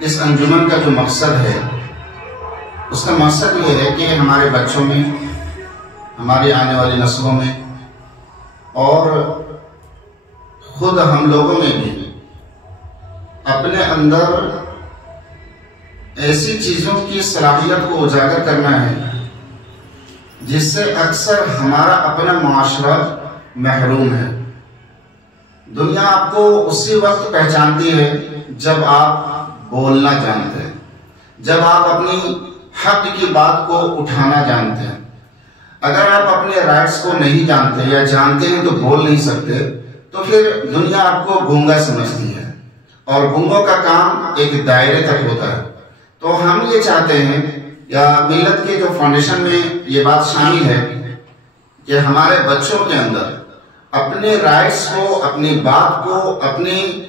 اس انجمن کا جو مقصد ہے، اس کا مقصد یہ ہے کہ ہمارے بچوں میں، ہماری آنے والی نسلوں میں اور خود ہم لوگوں میں بھی اپنے اندر ایسی چیزوں کی صلاحیت کو اجاگر کرنا ہے جس سے اکثر ہمارا اپنا معاشرہ محروم ہے۔ دنیا آپ کو اسی وقت پہچانتی ہے جب آپ بولنا جانتے ہیں، جب آپ اپنی حق کی بات کو اٹھانا جانتے ہیں۔ اگر آپ اپنے رائٹس کو نہیں جانتے یا جانتے ہیں تو بول نہیں سکتے تو پھر دنیا آپ کو گونگا سمجھتی ہے، اور گونگوں کا کام ایک دائرے تک ہوتا ہے۔ تو ہم یہ چاہتے ہیں، یا ملت کے جو فاؤنڈیشن میں یہ بات شامل ہے کہ ہمارے بچوں کے اندر اپنے رائٹس کو، اپنی بات کو، اپنی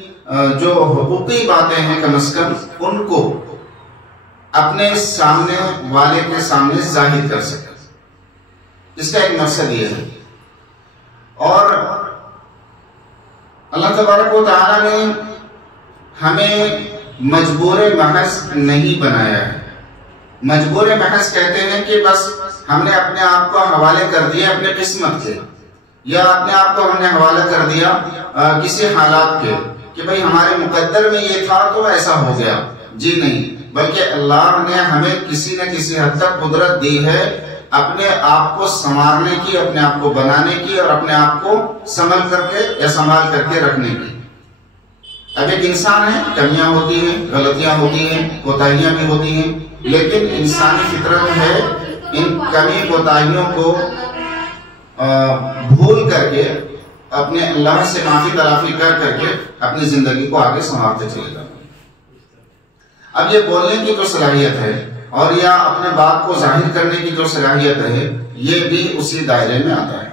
جو حقوقی باتیں ہیں کم از کم ان کو اپنے سامنے والے کے سامنے ظاہر کر سکے۔ اس کا ایک مقصد یہ ہے، اور اللہ تبارک و تعالیٰ نے ہمیں مجبور محض نہیں بنایا ہے۔ مجبور محض کہتے ہیں کہ بس ہم نے اپنے آپ کو حوالے کر دیا اپنے قسمت کے، یا اپنے آپ کو ہم نے حوالہ کر دیا کسی حالات کے کہ بھئی ہمارے مقدر میں یہ تھا تو ایسا ہو گیا۔ جی نہیں، بلکہ اللہ نے ہمیں کسی نہ کسی حد تک قدرت دی ہے اپنے آپ کو سنوارنے کی، اپنے آپ کو بنانے کی، اور اپنے آپ کو سنبھل کر کے یا سنبھال کر کے رکھنے کی۔ اب ایک انسان ہے، کمیاں ہوتی ہیں، غلطیاں ہوتی ہیں، کوتاہیاں بھی ہوتی ہیں، لیکن انسانی فطرت ہے ان کمی کوتاہیوں کو بھول کر کے اپنے اللہ سے معافی تلافی کر کر کے اپنی زندگی کو آگے سنوارتے چلے جاتے ہیں۔ اب یہ بولنے کی جو صلاحیت ہے اور یا اپنے بات کو ظاہر کرنے کی جو صلاحیت ہے، یہ بھی اسی دائرے میں آتا ہے۔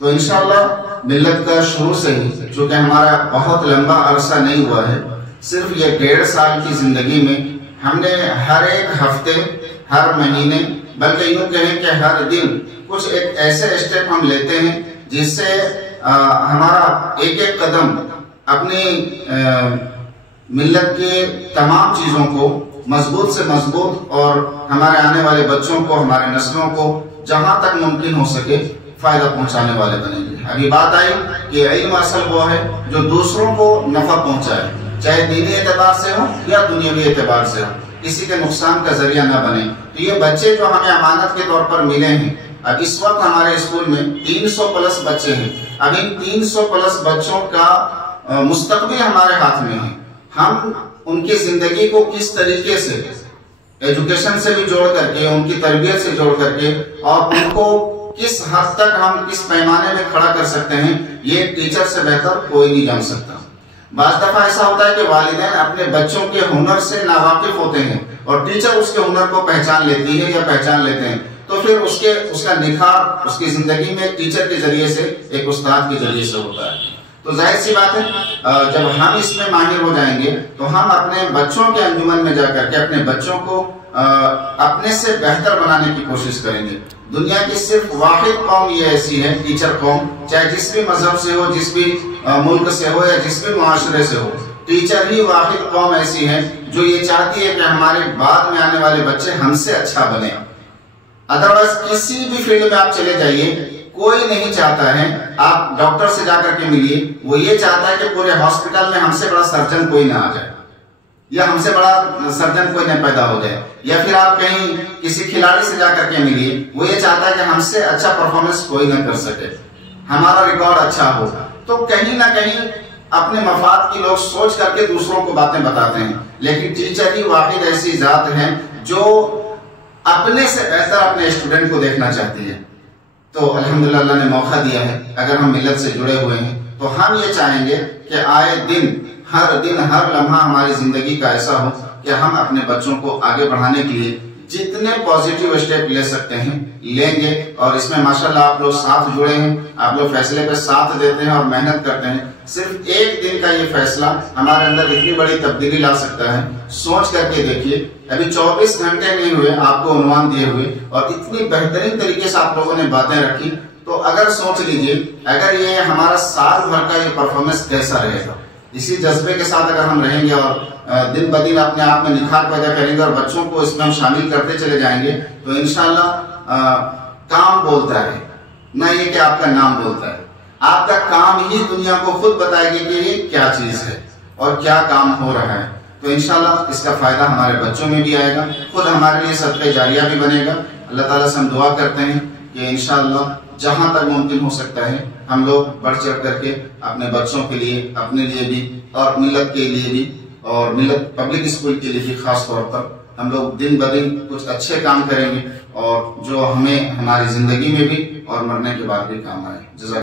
تو انشاءاللہ ملت کا شروع سے ہی، چونکہ ہمارا بہت لمبا عرصہ نہیں ہوا ہے، صرف یہ 1.5 سال کی زندگی میں ہم نے ہر ایک ہفتے، ہر مہینے، بلکہ یوں کہیں کہ ہر دن کچھ ایک ایسے اسٹیپ ہم لیتے ہیں جس سے ہمارا ایک ایک قدم اپنی ملت کے تمام چیزوں کو مضبوط سے مضبوط اور ہمارے آنے والے بچوں کو، ہمارے نسلوں کو جہاں تک ممکن ہو سکے فائدہ پہنچانے والے بنیں گے۔ ابھی بات آئی کہ علم اصل وہ ہے جو دوسروں کو نفع پہنچائے، چاہے دینی اعتبار سے ہو یا دنیاوی اعتبار سے ہو، کسی کے نقصان کا ذریعہ نہ بنے۔ تو یہ بچے جو ہمیں امانت کے طور پر ملے ہیں، اب اس وقت ہمارے اسکول میں 300 پلس بچے ہیں۔ اب ان 300 پلس بچوں کا مستقبل ہمارے ہاتھ میں ہے۔ ہم ان کی زندگی کو کس طریقے سے ایجوکیشن سے بھی جوڑ کر کے، ان کی تربیت سے جوڑ کر کے، اور ان کو کس حد تک ہم کس پیمانے میں کھڑا کر سکتے ہیں، یہ ٹیچر سے بہتر کوئی نہیں جان سکتا۔ بعض دفعہ ایسا ہوتا ہے کہ والدین اپنے بچوں کے ہنر سے ناواقف ہوتے ہیں اور ٹیچر اس کے ہنر کو پہچان لیتی ہے یا پہچان لیتے ہیں، تو پھر اس کا نکھار اس کی زندگی میں ٹیچر کے ذریعے سے، ایک استاد کے ذریعے سے ہوتا ہے۔ تو ظاہر سی بات ہے جب ہم اس میں ماہر ہو جائیں گے تو ہم اپنے بچوں کے انجمن میں جا کر کے اپنے بچوں کو اپنے سے بہتر بنانے کی کوشش کریں گے۔ دنیا کی صرف واحد قوم یہ ایسی ہے، ٹیچر قوم، چاہے جس بھی مذہب سے ہو، جس بھی ملک سے ہو یا جس بھی معاشرے سے ہو، ٹیچر ہی واحد قوم ایسی ہے جو یہ چاہتی ہے کہ ہمارے بعد میں آنے والے بچے ہم سے اچھا بنے۔ ادروائز کسی بھی فیلڈ میں آپ چلے جائیے، کوئی نہیں چاہتا ہے، آپ ڈاکٹر سے جا کر کے ملیے، وہ یہ چاہتا ہے کہ پورے ہاسپٹل میں ہم سے بڑا سرجن کوئی نہ آ جائے، یا ہم سے بڑا سرجن کوئی نہ پیدا ہو جائے۔ یا پھر آپ کہیں کسی کھلاڑی سے جا کر کے ملیے، وہ یہ چاہتا ہے کہ ہم سے اچھا پرفارمنس کوئی نہ کر سکے، ہمارا ریکارڈ اچھا ہو۔ تو کہیں نہ کہیں اپنے مفاد کی لوگ سوچ کر کے دوسروں کو باتیں بتاتے ہیں، لیکن ٹیچر ہی واحد ایسی ذات ہے جو اپنے سے بہتر اپنے اسٹوڈنٹ کو دیکھنا چاہتی ہے۔ تو الحمدللہ اللہ نے موقع دیا ہے، اگر ہم ملت سے جڑے ہوئے ہیں تو ہم یہ چاہیں گے کہ آئے دن، ہر لمحہ ہماری زندگی کا ایسا ہو کہ ہم اپنے بچوں کو آگے بڑھانے کے لیے جتنے پازیٹیو اسٹیپ لے سکتے ہیں لیں گے۔ اور اس میں ماشاءاللہ آپ لوگ ساتھ جڑے ہیں، آپ لوگ فیصلے پہ ساتھ دیتے ہیں اور محنت کرتے ہیں۔ صرف ایک دن کا یہ فیصلہ ہمارے اندر اتنی بڑی تبدیلی لا سکتا ہے۔ سوچ کر کے دیکھیے، ابھی 24 گھنٹے نہیں ہوئے آپ کو عنوان دیے ہوئے اور اتنی بہترین طریقے سے آپ لوگوں نے باتیں رکھی، تو اگر سوچ لیجئے اگر یہ ہمارا سال بھر کا یہ پرفارمنس کیسا رہے گا۔ اسی جذبے کے ساتھ اگر ہم رہیں گے اور دن بدن اپنے آپ میں نکھار پیدا کریں گے اور بچوں کو اس میں ہم شامل کرتے چلے جائیں گے تو انشاءاللہ کام بولتا ہے، نہ یہ کہ آپ کا نام بولتا ہے. آپ کا کام ہی دنیا کو خود بتائے گی کہ یہ کیا چیز ہے اور کیا کام ہو رہا ہے. تو انشاءاللہ اس کا فائدہ ہمارے بچوں میں بھی آئے گا، خود ہمارے لیے صدقہ جاریہ بھی بنے گا. اللہ تعالیٰ سے ہم دعا کرتے ہیں کہ انشاءاللہ جہاں تک ممکن ہو سکتا ہے ہم لوگ بڑھ چڑھ کر کے اپنے بچوں کے لیے، اپنے لیے بھی اور ملت کے لیے بھی اور ملت پبلک اسکول کے لیے بھی خاص طور پر ہم لوگ دن بدن کچھ اچھے کام کریں گے اور جو ہمیں ہماری زندگی میں بھی اور مرنے کے بعد بھی کام آئے. جزاک